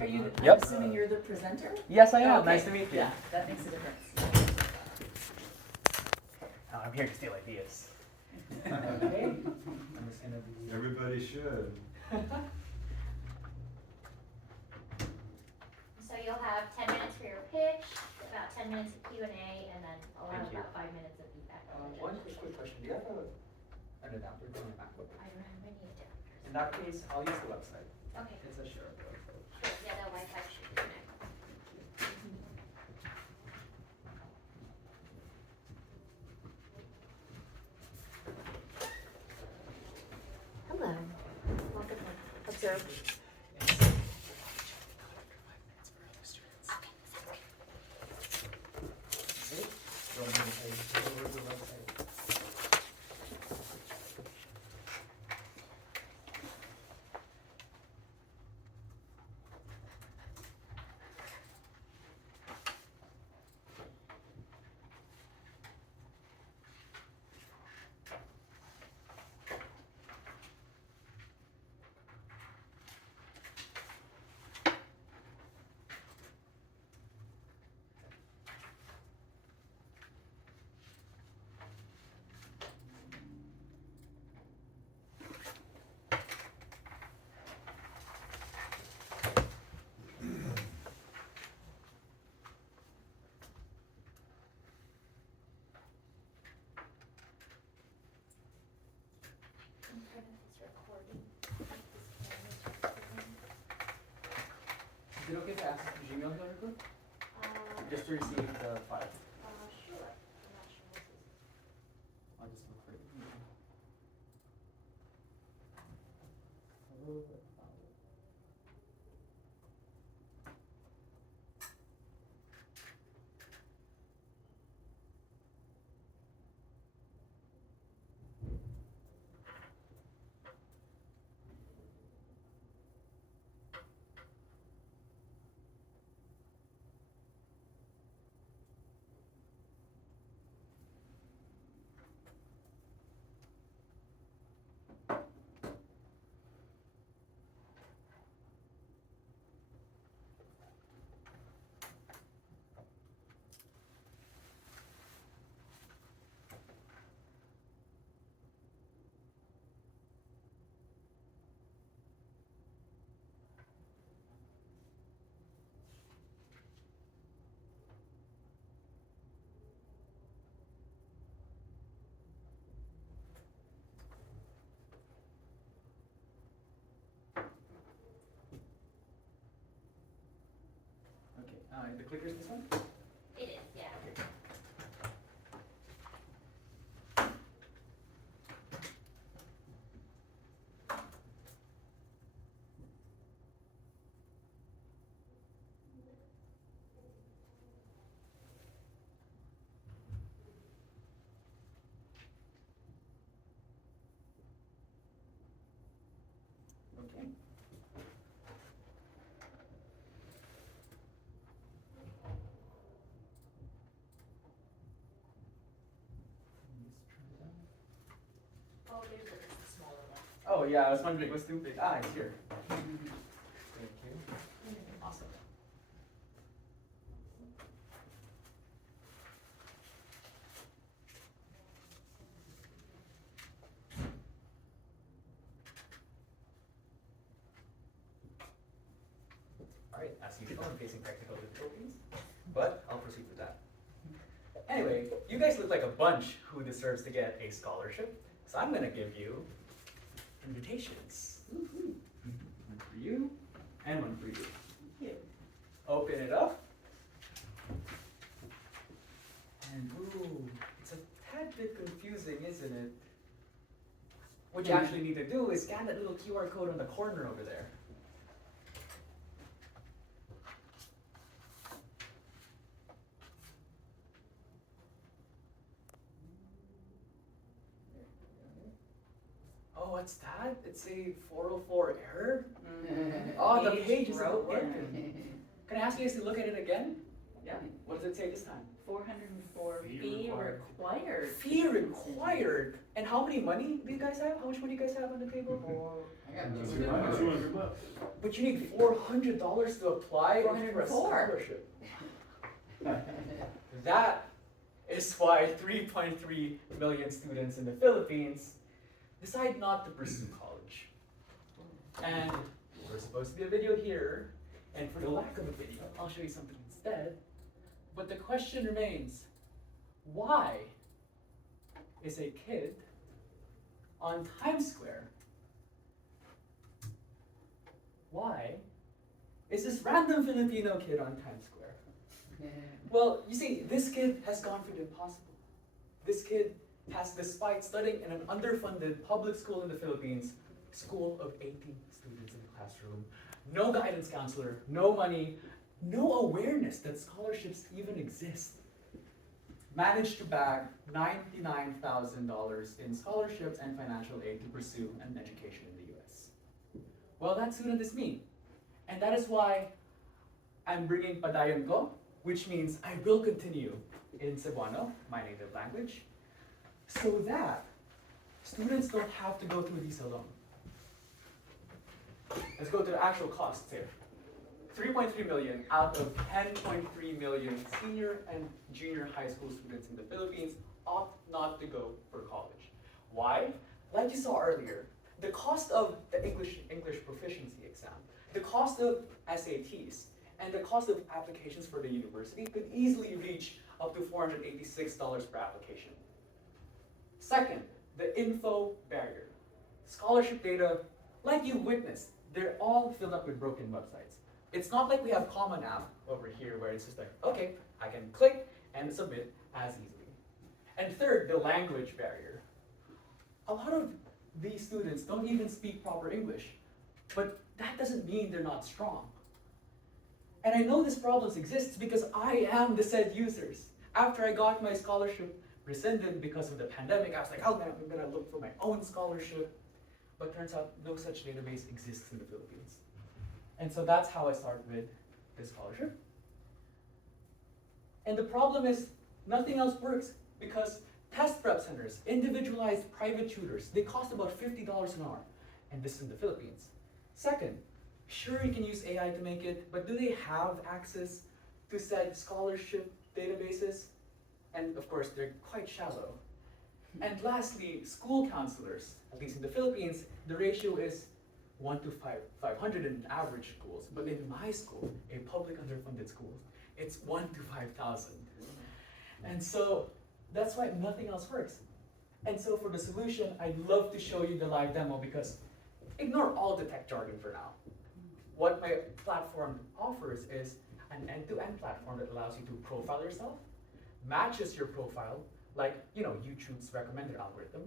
Are you, I'm Yep. assuming you're the presenter? Yes, I am. Okay. Nice to meet you. Yeah, that makes a difference. I'm here to steal ideas. Okay. I'm just gonna be. Everybody should. So you'll have 10 minutes for your pitch, about 10 minutes of Q&A, and then I'll have Thank you. about 5 minutes of feedback. One quick question. Do you have an adapter for my MacBook? I don't have any adapters. In that case, I'll use the website. Okay, It's a shared website. sure, yeah, the Wi-Fi should connect. Hello, welcome, observe. I'm kind of this recording. Is it okay to access the Gmail here, real quick? Just to receive the file. Sure, I'm not sure this is. I'll just look for it. Okay, the clicker's this one? It is, yeah. Okay. Okay. Oh, there's a smaller one. Oh yeah, I was wondering what's too big. Ah, it's here. Thank you. Awesome. All right, as usual, I'm facing technical difficulties, but I'll proceed with that. Anyway, you guys look like a bunch who deserves to get a scholarship, so I'm gonna give you invitations. One for you, and one for you. Yeah. Open it up. And ooh, it's a tad bit confusing, isn't it? What you actually need to do is scan that little QR code on the corner over there. Oh, what's that? It's a 404 error? Oh, the page isn't broken. open. Can I ask you guys to look at it again? Yeah, what does it say this time? 404 Fee fee required. required. Fee required. And how many money do you guys have? How much money do you guys have on the table? I got $200. But you need $400 to apply for a 404. scholarship. That is why 3.3 million students in the Philippines decide not to pursue college. And there's supposed to be a video here, and for the lack of a video, I'll show you something instead. But the question remains, why is a kid on Times Square? Why is this random Filipino kid on Times Square? Well, you see, this kid has gone through the impossible. This kid has, despite studying in an underfunded public school in the Philippines, school of 80 students in the classroom, no guidance counselor, no money, no awareness that scholarships even exist, managed to bag $99,000 in scholarships and financial aid to pursue an education in the US. Well, that student is me. And that is why I'm bringing padayon ko, which means I will continue in Cebuano, my native language, so that students don't have to go through these alone. Let's go to the actual costs here. 3.3 million out of 10.3 million senior and junior high school students in the Philippines opt not to go for college. Why? Like you saw earlier, the cost of the English proficiency exam, the cost of SATs, and the cost of applications for the university could easily reach up to $486 per application. Second, the info barrier. Scholarship data, like you witnessed, they're all filled up with broken websites. It's not like we have Common App over here where it's just like, okay, I can click and submit as easily. And third, the language barrier. A lot of these students don't even speak proper English, but that doesn't mean they're not strong. And I know this problem exists because I am the said users. After I got my scholarship rescinded because of the pandemic, I was like, oh, I'm gonna look for my own scholarship. But turns out no such database exists in the Philippines. And so that's how I started with this scholarship. And the problem is nothing else works because test prep centers, individualized private tutors, they cost about $50 an hour. And this is in the Philippines. Second, sure you can use AI to make it, but do they have access to said scholarship databases? And of course, they're quite shallow. And lastly, school counselors, at least in the Philippines, the ratio is 1 to 500 in average schools. But in my school, a public underfunded school, it's 1 to 5,000. And so that's why nothing else works. And so for the solution, I'd love to show you the live demo because ignore all the tech jargon for now. What my platform offers is an end-to-end platform that allows you to profile yourself, matches your profile, like YouTube's recommended algorithm,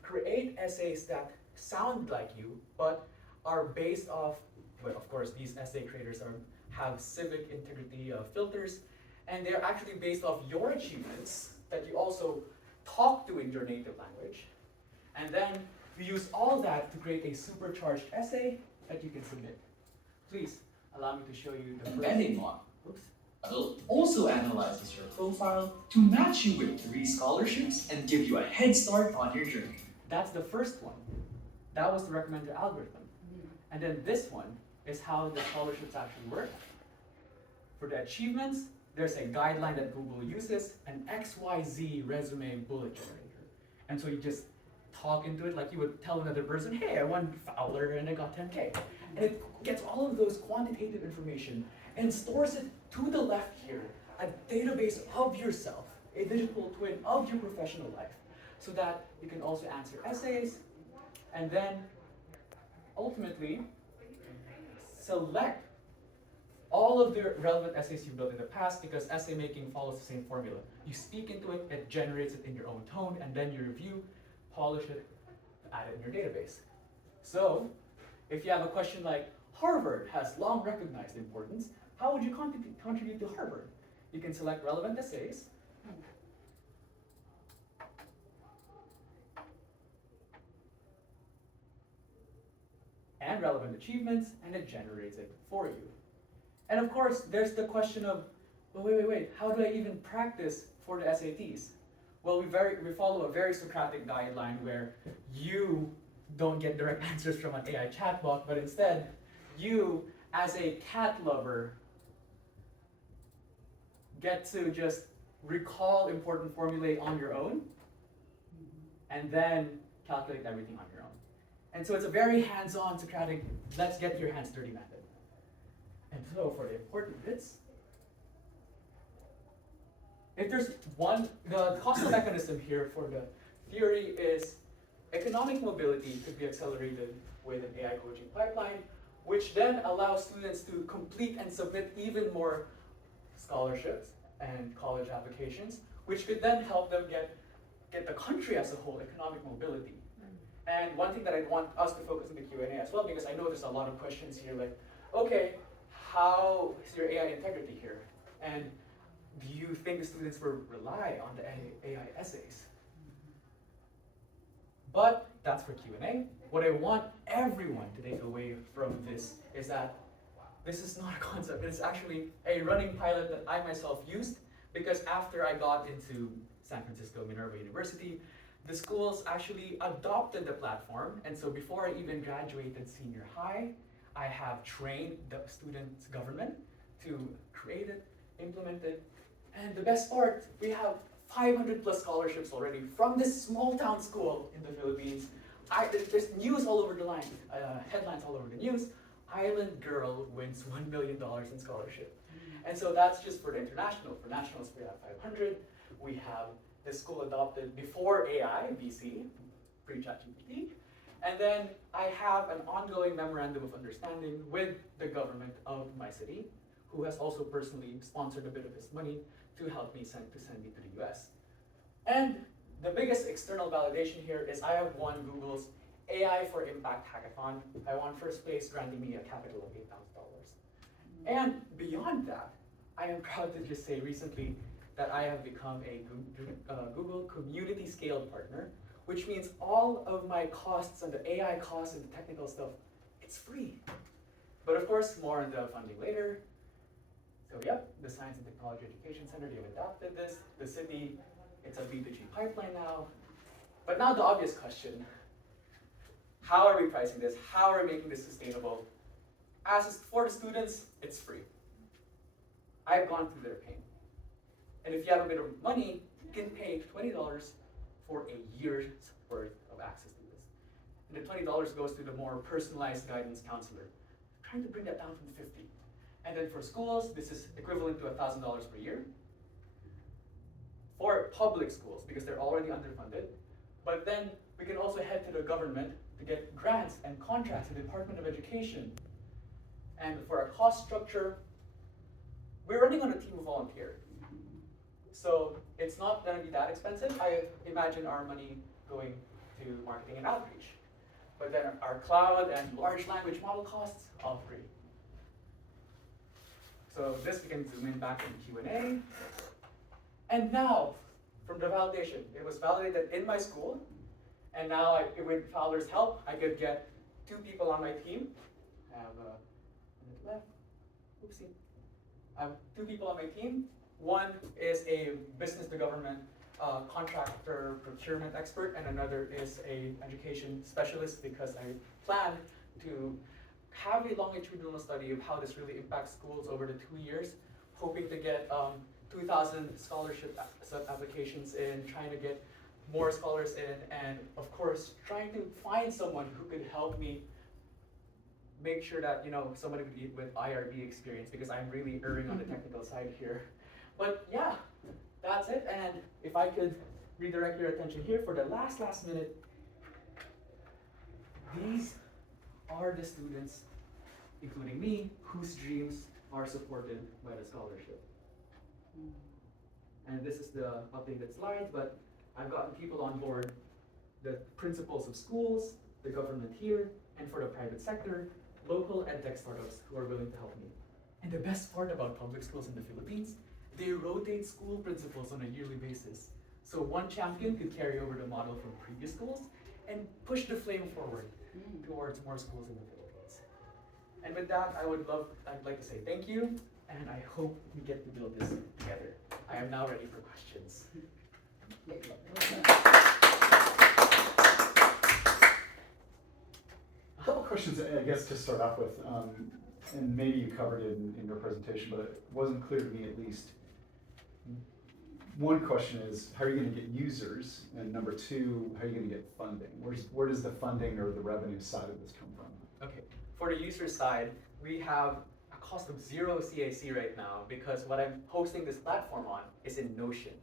create essays that sound like you, but are based off, well, of course, these essay creators have civic integrity filters, and they're actually based off your achievements that you also talk to in your native language. And then we use all that to create a supercharged essay that you can submit. Please allow me to show you the Embedding model also analyzes your profile to match you with 3 scholarships and give you a head start on your journey. That's the first one. That was the recommended algorithm. And then this one is how the scholarships actually work. For the achievements, there's a guideline that Google uses, an XYZ resume bullet generator. And so you just talk into it like you would tell another person, hey, I won Fowler and I got 10K. And it gets all of those quantitative information and stores it to the left here, a database of yourself, a digital twin of your professional life, so that you can also answer essays, and then ultimately select all of the relevant essays you've built in the past, because essay making follows the same formula. You speak into it, it generates it in your own tone, and then you review, polish it, add it in your database. So, if you have a question like, Harvard has long recognized importance, how would you contribute to Harvard? You can select relevant essays, and relevant achievements, and it generates it for you. And of course, there's the question of But wait, how do I even practice for the SATs? Well, we follow a very Socratic guideline where you don't get direct answers from an AI chatbot, but instead, you, as a cat lover, get to just recall important formulae on your own, and then calculate everything on your own. And so it's a very hands-on Socratic, let's get your hands dirty method. And so for the important bits, if there's the causal mechanism here for the theory is economic mobility could be accelerated with an AI coaching pipeline, which then allows students to complete and submit even more scholarships and college applications, which could then help them get the country as a whole economic mobility. And one thing that I want us to focus on the Q&A as well, because I know there's a lot of questions here like, okay, how is your AI integrity here? And do you think the students will rely on the AI essays? But that's for Q&A. What I want everyone to take away from this is that this is not a concept. It's actually a running pilot that I myself used, because after I got into San Francisco Minerva University, the schools actually adopted the platform. And so before I even graduated senior high, I have trained the student government to create it, implement it. And the best part, we have 500 plus scholarships already from this small town school in the Philippines. There's news all over the line, headlines all over the news. Island girl wins $1 million in scholarship. And so that's just for the international. For nationals, we have 500. We have the school adopted before AI, BC, pre-ChatGPT. And then I have an ongoing memorandum of understanding with the government of my city, who has also personally sponsored a bit of his money to help me send me to the US. And the biggest external validation here is I have won Google's AI for Impact Hackathon. I won first place, granting me a capital of $8,000. And beyond that, I am proud to just say recently that I have become a Google Community Scale Partner, which means all of my costs and the AI costs and the technical stuff, it's free. But of course, more on the funding later. So yep, the Science and Technology Education Center, they've adopted this. The city, it's a B2G pipeline now. But now the obvious question, how are we pricing this? How are we making this sustainable? As for the students, it's free. I've gone through their pain. And if you have a bit of money, you can pay $20 for a year's worth of access to this. And the $20 goes to the more personalized guidance counselor. I'm trying to bring that down from 50. And then for schools, this is equivalent to $1,000 per year. For public schools, because they're already underfunded. But then we can also head to the government to get grants and contracts in the Department of Education. And for our cost structure, we're running on a team of volunteers. So it's not going to be that expensive. I imagine our money going to marketing and outreach. But then our cloud and large language model costs, all free. So this we can zoom in back in Q&A. And now, from the validation, it was validated in my school. And now, with Fowler's help, I could get 2 people on my team. I have a minute left. Oopsie. I have 2 people on my team. One is a business to government contractor procurement expert, and another is an education specialist, because I plan to have a longitudinal study of how this really impacts schools over the 2 years, hoping to get 2,000 scholarship applications in, trying to get more scholars in, and of course, trying to find someone who could help me make sure that, somebody with IRB experience, because I'm really erring on the technical side here. But yeah, that's it. And if I could redirect your attention here for the last minute, these are the students, including me, whose dreams are supported by the scholarship. And this is the updated slide, but I've gotten people on board, the principals of schools, the government here, and for the private sector, local edtech startups who are willing to help me. And the best part about public schools in the Philippines, they rotate school principals on a yearly basis. So one champion could carry over the model from previous schools and push the flame forward towards more schools in the Philippines. And with that, I'd like to say thank you, and I hope we get to build this together. I am now ready for questions. A couple questions, I guess, to start off with, and maybe you covered it in your presentation, but it wasn't clear to me at least. One question is, how are you going to get users? And number two, how are you going to get funding? Where does the funding or the revenue side of this come from? Okay, for the user side, we have a cost of 0 CAC right now because what I'm hosting this platform on is in Notion.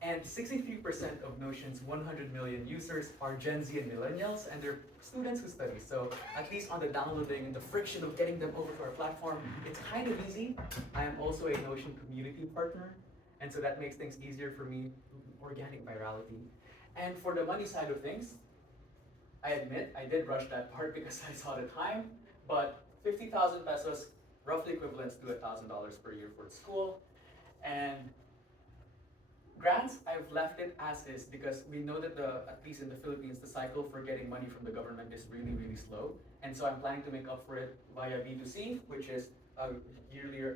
And 63% of Notion's 100 million users are Gen Z and millennials, and they're students who study. So at least on the downloading and the friction of getting them over to our platform, it's kind of easy. I am also a Notion community partner, and so that makes things easier for me, organic virality. And for the money side of things, I admit I did rush that part because I saw the time, but 50,000 pesos, roughly equivalent to $1,000 per year for the school. And grants, I've left it as is because we know that at least in the Philippines, the cycle for getting money from the government is really, really slow. And so I'm planning to make up for it via B2C, which is a yearly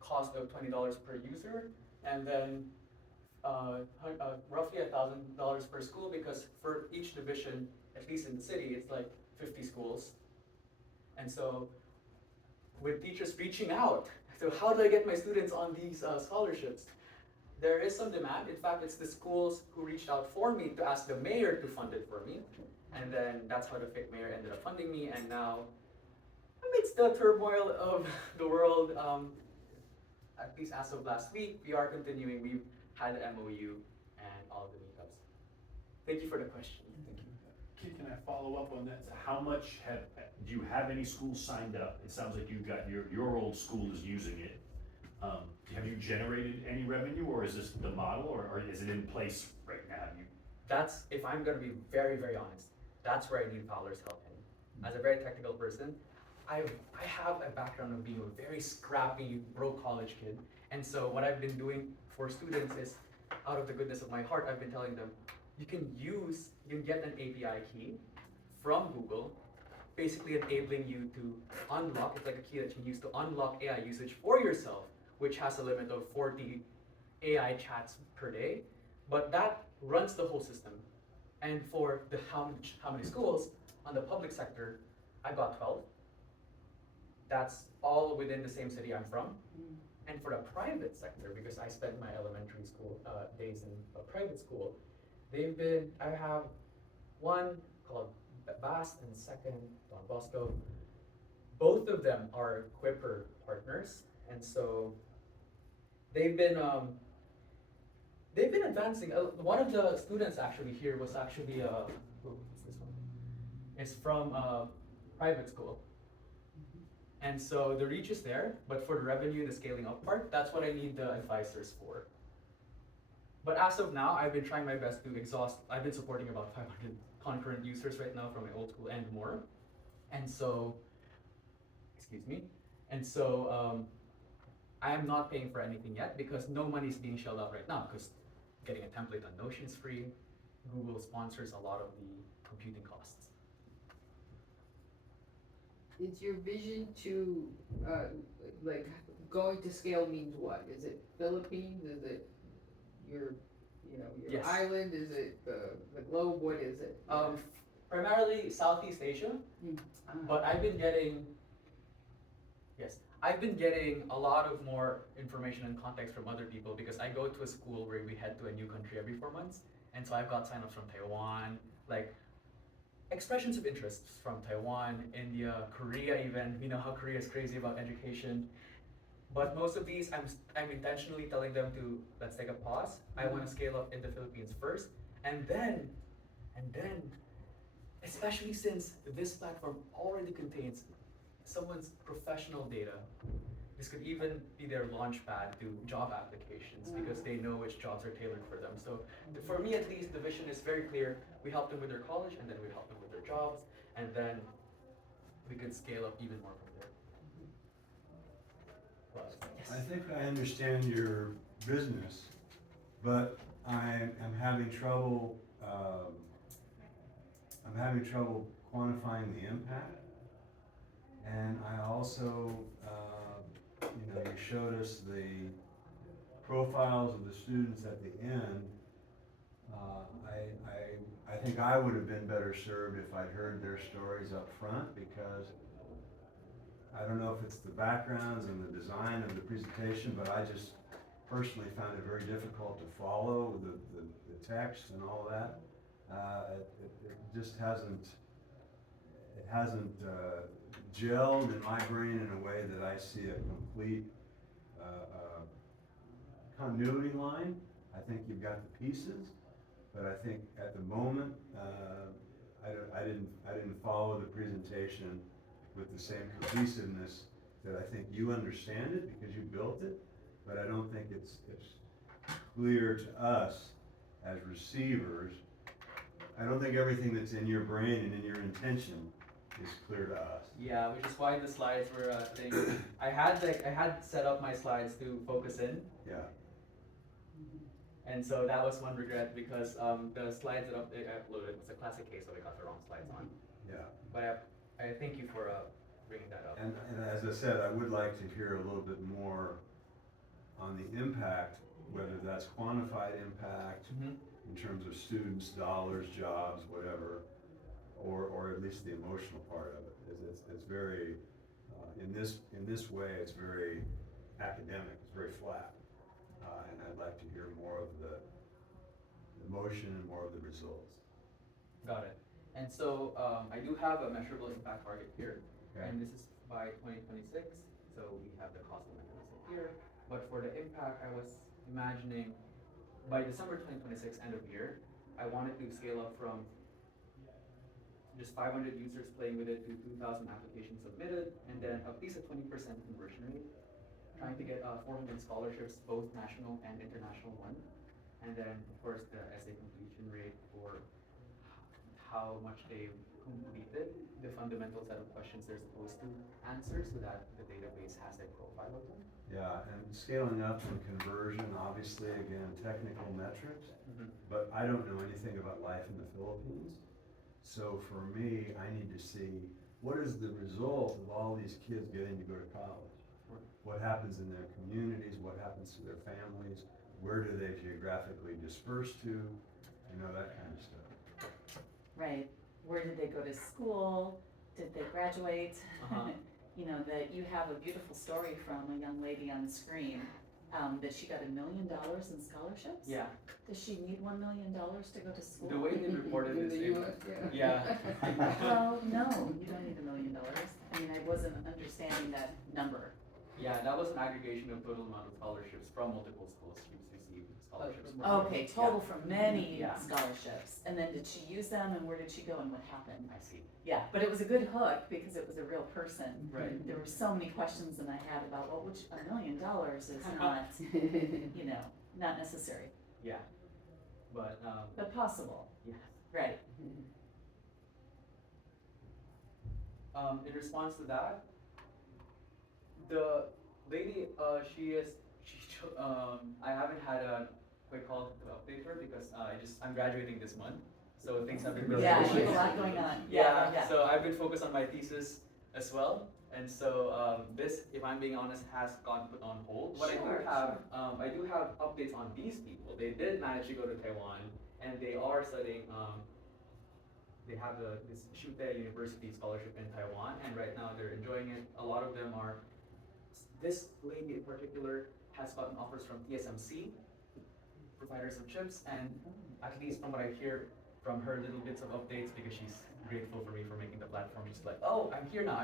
cost of $20 per user. And then roughly $1,000 per school because for each division, at least in the city, it's like 50 schools. And so with teachers reaching out, so how do I get my students on these scholarships? There is some demand. In fact, it's the schools who reached out for me to ask the mayor to fund it for me. And then that's how the fake mayor ended up funding me. And now, amidst the turmoil of the world, at least as of last week, we are continuing. We've had an MOU and all the meetups. Thank you for the question. Thank you. Can I follow up on that? So how much do you have any schools signed up? It sounds like you've got your old school is using it. Have you generated any revenue, or is this the model, or is it in place right now? That's, if I'm gonna be very, very honest, that's where I need Fowler's help in. As a very technical person, I have a background of being a very scrappy, broke college kid. And so what I've been doing for students is, out of the goodness of my heart, I've been telling them, you can get an API key from Google, basically enabling you to unlock, it's like a key that you can use to unlock AI usage for yourself, which has a limit of 40 AI chats per day, but that runs the whole system. And for the how many schools on the public sector, I've got 12. That's all within the same city I'm from. And for the private sector, because I spent my elementary school days in a private school, I have one called BAST and second Don Bosco. Both of them are Quipper partners, and so they've been advancing. One of the students actually here was actually what's this one? It's from private school, and so the reach is there. But for the revenue, the scaling up part, that's what I need the advisors for. But as of now, I've been trying my best to exhaust. I've been supporting about 500 concurrent users right now from my old school and more, and so. Excuse me. And so I am not paying for anything yet because no money is being shelled out right now because getting a template on Notion is free. Google sponsors a lot of the computing costs. Is your vision to, like, going to scale means what? Is it Philippines? Is it your Yes. island? Is it the globe? What is it? Primarily Southeast Asia, but I've been getting a lot of more information and context from other people because I go to a school where we head to a new country every 4 months. And so I've got signups from Taiwan, like expressions of interest from Taiwan, India, Korea even. You know how Korea is crazy about education. But most of these, I'm intentionally telling them to, let's take a pause. I want to scale up in the Philippines first. And then, especially since this platform already contains someone's professional data, this could even be their launch pad to job applications because they know which jobs are tailored for them. So for me at least, the vision is very clear. We help them with their college and then we help them with their jobs and then we could scale up even more from there. Yes. I think I understand your business, but I am having trouble quantifying the impact. And I also, you showed us the profiles of the students at the end. I think I would have been better served if I'd heard their stories up front, because I don't know if it's the backgrounds and the design of the presentation, but I just personally found it very difficult to follow the text and all that. It just hasn't gelled in my brain in a way that I see a complete continuity line. I think you've got the pieces, but I think at the moment, I didn't follow the presentation with the same cohesiveness that I think you understand it because you built it, but I don't think it's clear to us as receivers. I don't think everything that's in your brain and in your intention is clear to us. Yeah, which is why the slides were thing. I had set up my slides to focus in, Yeah, and so that was one regret because the slides that I uploaded was a classic case where I got the wrong slides on. yeah. But I thank you for bringing that up. And as I said, I would like to hear a little bit more on the impact, whether that's quantified impact Mhm. in terms of students, dollars, jobs, whatever, or at least the emotional part of it. It's very, in this way, it's very academic, it's very flat. And I'd like to hear more of the emotion and more of the results. Got it. And so I do have a measurable impact target here, Okay. and this is by 2026. So we have the cost mechanism here. But for the impact, I was imagining by December 2026, end of year, I wanted to scale up from just 500 users playing with it to 2,000 applications submitted, and then at least a 20% conversion rate. Trying to get 400 scholarships, both national and international one. And then, of course, the essay completion rate for how much they completed, the fundamental set of questions they're supposed to answer so that the database has a profile of them. Yeah, and scaling up from conversion, obviously, again, technical metrics, Mhm. but I don't know anything about life in the Philippines. So for me, I need to see what is the result of all these kids getting to go to college? What happens in their communities? What happens to their families? Where do they geographically disperse to? You know, that kind of stuff. Right, where did they go to school, did they graduate? Uh-huh. You know, that you have a beautiful story from a young lady on the screen, that she got $1 million in scholarships? Yeah, Does she need $1 million to go to school? the way they reported In this, the US, yeah. yeah. Well, no, you don't need $1 million. I mean, I wasn't understanding that number. Yeah, that was an aggregation of total amount of scholarships from multiple schools. Students received scholarships. from Okay, total from many Yeah. scholarships. And then did she use them and where did she go and what happened? I see. Yeah, but it was a good hook because it was a real person. Right. There were so many questions that I had about, well, which $1 million is not, you know, not necessary, Yeah, but but possible, yeah. right? In response to that, the lady, I haven't had a quick call to update her because I'm graduating this month, so things have been really Yeah, busy. she has a lot going on. Yeah, so I've been focused on my thesis as well, and so this, if I'm being honest, has gone put on hold. What Sure, I do have updates on these people. They did manage to go to Taiwan, and they are studying. They have this Shute University scholarship in Taiwan, and right now they're enjoying it. A lot of them are. This lady in particular has gotten offers from TSMC, providers of chips, and at least from what I hear from her little bits of updates, because she's grateful for me for making the platform, she's like, oh, I'm here now.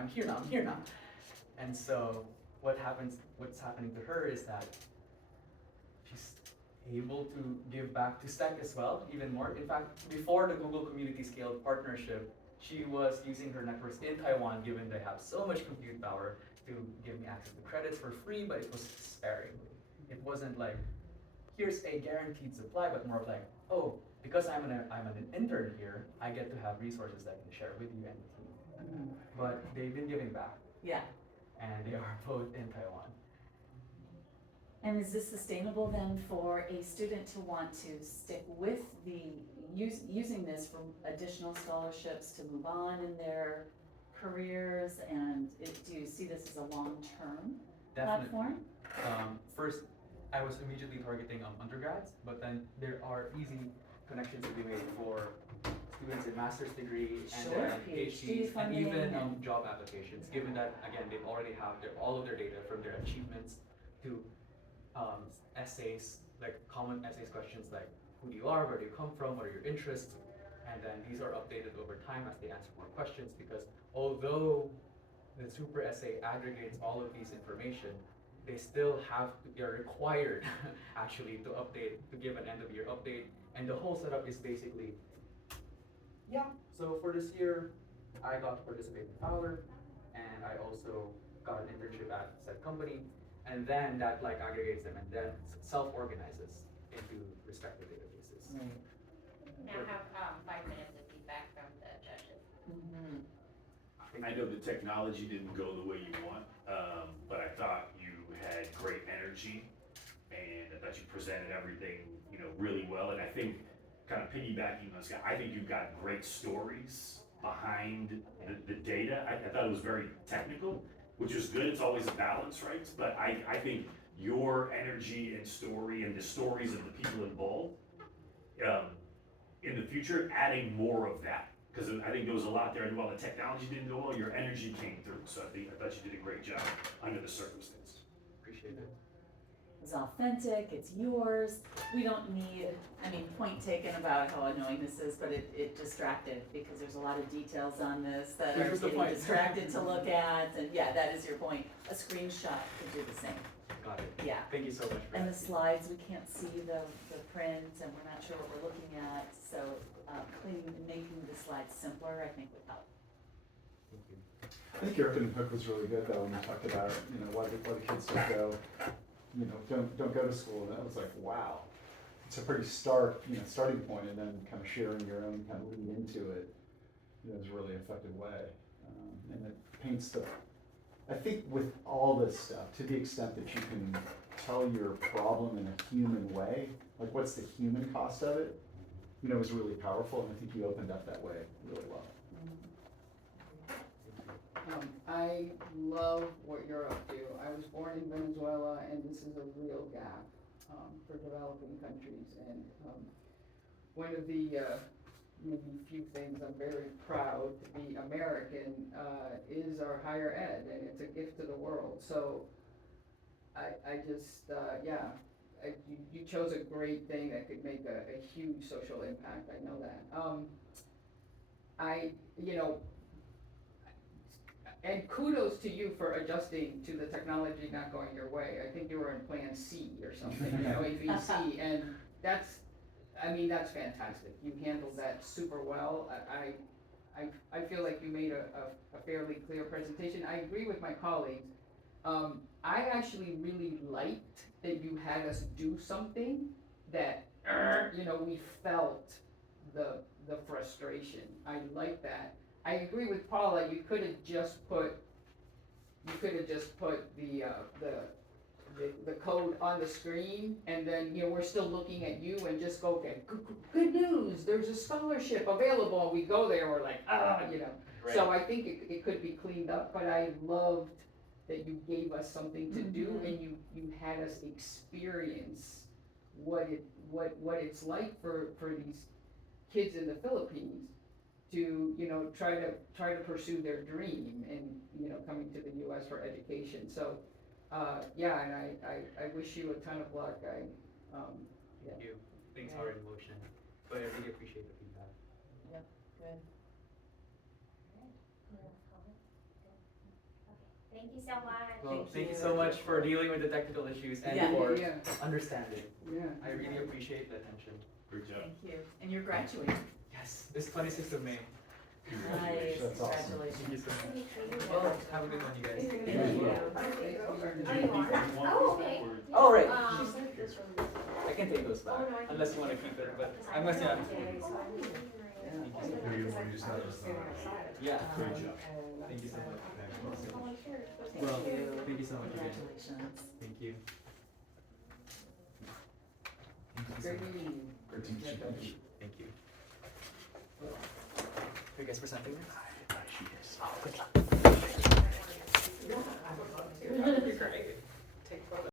And so what's happening to her is that she's able to give back to STEC as well, even more. In fact, before the Google Community Scale partnership, she was using her networks in Taiwan, given they have so much compute power, to give me access to credits for free, but it was sparingly. It wasn't like, here's a guaranteed supply, but more of like, oh, because I'm an intern here, I get to have resources that I can share with you and the team. But they've been giving back, Yeah, and they are both in Taiwan. and is this sustainable then for a student to want to stick with using this for additional scholarships to move on in their careers, and do you see this as a long-term Definitely. platform? First, I was immediately targeting undergrads, but then there are easy connections to be made for students in master's degree and Sure, then PhD PhDs and funding even and- job applications, given that, again, they already have all of their data from their achievements to essays, like common essays questions like who do you are, where do you come from, what are your interests, and then these are updated over time as they answer more questions, because although the super essay aggregates all of these information, they still they're required actually to update, to give an end of year update, and the whole setup is basically, so for this year, I got to participate in Fowler, and I also got an internship at said company, and then that like aggregates them and then self-organizes into respective databases. Right. Now have 5 minutes of feedback from the judges. Mm-hmm. I know the technology didn't go the way you want, but I thought you had great energy, and I thought you presented everything, really well. And I think, kind of piggybacking on this guy, I think you've got great stories behind the data. I thought it was very technical, which is good. It's always a balance, right? But I think your energy and story and the stories of the people involved, in the future, adding more of that. Because I think there was a lot there, and while the technology didn't go well, your energy came through. So I thought you did a great job under the circumstances. Appreciate it. It's authentic, it's yours. We don't need, point taken about how annoying this is, but it distracted because there's a lot of details on this that are Here's the getting point. distracted to look at, and yeah, that is your point. A screenshot could do the same. Got it. Yeah. Thank you so much for And that. the slides, we can't see the print, and we're not sure what we're looking at, so cleaning and making the slides simpler, I think would help. Thank you. I think your opening hook was really good though, when you talked about, why the kids don't go, don't go to school, and that was like, wow. It's a pretty stark, starting point, and then kind of sharing your own kind of lead into it, is a really effective way. And it paints I think with all this stuff, to the extent that you can tell your problem in a human way, like what's the human cost of it, is really powerful, and I think you opened up that way really well. I love what you're up to. I was born in Venezuela, and this is a real gap for developing countries. And one of the maybe few things I'm very proud to be American is our higher ed, and it's a gift to the world. So I just, you chose a great thing that could make a huge social impact. I know that. And kudos to you for adjusting to the technology not going your way. I think you were in plan C or something, ABC, and that's fantastic. You handled that super well. I feel like you made a fairly clear presentation. I agree with my colleagues. I actually really liked that you had us do something that, we felt the frustration. I like that. I agree with Paula, you could have just put the code on the screen, and then, we're still looking at you, and just go, okay, good news, there's a scholarship available, and we go there, and we're like, Right. So I think it could be cleaned up, but I loved that you gave us something to do, Mhm. and you had us experience what it's like for these kids in the Philippines to, try to pursue their dream and, coming to the US for education. So, and I wish you a ton of luck. Thank you. Things are in motion, but I really appreciate the feedback. Good. Thank you so much. Well, Thank thank you you. so much for dealing with the technical issues and Yeah. for Yeah. understanding. Yeah. I really appreciate the attention. Great job. Thank you. And you're graduating. Yes, this 26th of May. Nice, That's awesome. congratulations. Thank you so much. Well, Well, have a good one, you guys. Thank you. you. Oh, okay. Oh, right. Um, I can take those back, unless you want to keep it, but I'm gonna say I'm. We just had this, Yeah. Great job. Thank you so much. Thank Well, you. thank you so much again. Congratulations. Thank you. Great meeting you. Great to meet you. Thank you. Are you guys presenting this? Yeah, I would love to. That would be great.